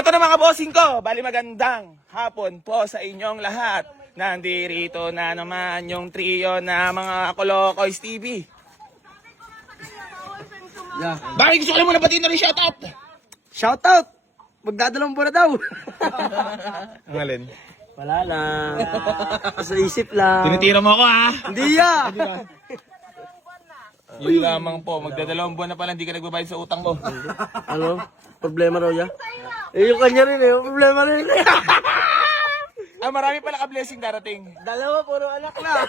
Eto na mga bossing ko, bali magandang hapon po sa inyong lahat. Nandirito na naman yung trio na mga Kolokoys TV. Yeah. Bakit gusto ko lang muna batiin na rin shoutout? Shoutout! Magdadalawang buwan na daw. Ang alin? Wala lang. Sa isip lang. Tinitira mo ako ha? Hindi ya! Yun lamang po, magdadalawang buwan na pala hindi ka nagbabayad sa utang mo. Ano? Problema raw ya? Eh, yung kanya rin eh. Problema rin eh. Marami pala ka-blessing darating. Dalawa, puro anak na.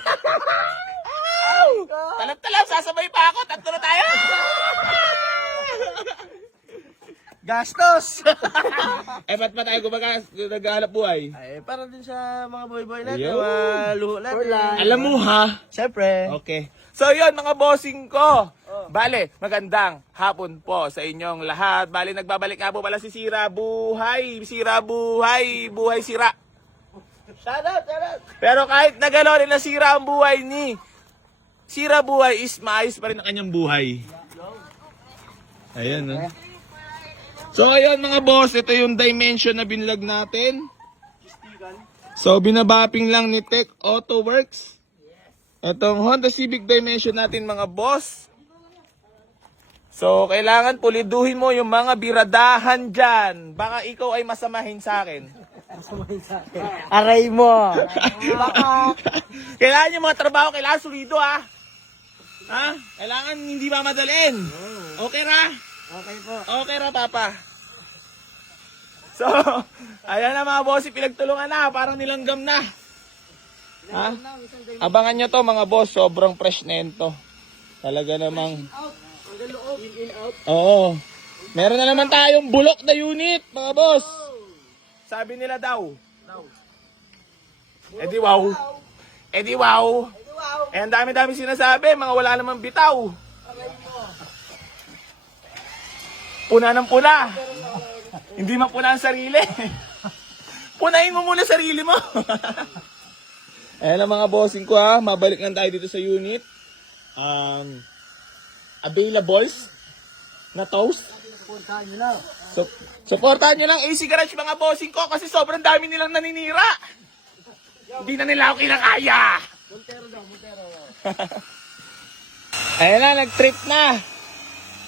Talap-talap, sasabay pa ako, tatlo na tayo! Gastos! Ba't pa tayo naghahanap buhay? Ay, para din sa mga boy-boy natin. Ayun. Mga luho natin. Alam mo ha? Siyempre. Okay. So yun mga bossing ko. Bale, magandang hapon po sa inyong lahat. Bale, nagbabalik nga po pala si Sira Buhay. Sira Buhay. Buhay Sira. Shoutout, shoutout. Pero kahit na gano'n na sira ang buhay ni Sira Buhay is maayos pa rin ang kanyang buhay. Ayan, no? So, ayun mga boss, ito yung dimension na binlog natin. So, binabapping lang ni Tech Auto Works. Itong Honda Civic Dimension natin mga boss. So, kailangan puliduhin mo yung mga biradahan dyan. Baka ikaw ay masamahin sa akin. Aray mo. Kailangan yung mga trabaho, kailangan solido ha. Ha? Kailangan hindi mamadalin. Okay ra? Okay po. Okay ra, papa. So, ayan na mga boss, pinagtulungan na, parang nilanggam na. Ha? Abangan nyo to mga boss, sobrang fresh na yun to. Talaga namang... Oo. Meron na naman tayong bulok na unit, mga boss. Sabi nila daw. Eh di wow. Eh di wow. Eh ang dami-dami sinasabi, mga wala namang bitaw. Puna ng puna. Hindi mapuna ang sarili. Punahin mo muna sarili mo. Ayan ang mga bossing ko ha. Mabalik lang tayo dito sa unit. Availables na toast. So, supportahan nyo lang AC Garage mga bossing ko kasi sobrang dami nilang naninira. Hindi na nila ako kinakaya. Montero. Ayan na, nag-trip na.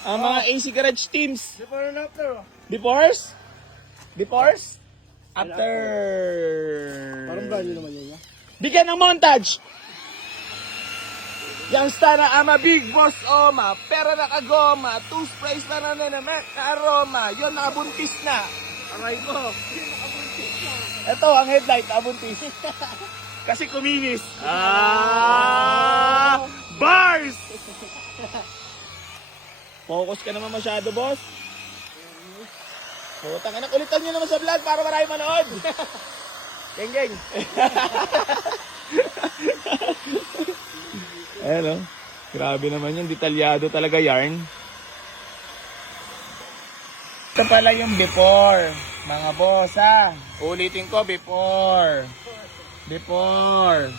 Ang mga AC Garage teams. Before and after. Befores? Befores? After. Parang brand new naman yun ya. Bigyan ng montage. Youngster na ama big boss oma, pera nakagoma, two sprays na nananak na aroma, yon nakabuntis na. Aray ko. Ito ang headlight, nakabuntis. Kasi kuminis. Bars! Focus ka naman masyado, boss. Putang ina, ulitan nyo naman sa vlog para marami manood. Geng. Ayan o. Grabe naman yun. Detalyado talaga yarn. Ito pala yung before. Mga boss ha. Ulitin ko before. Before.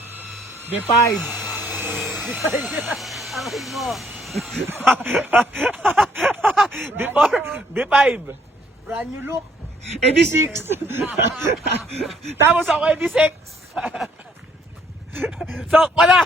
B5. Aray mo. Before. B5. Brand new look. ED6. Tapos ako ED6. Sok pala.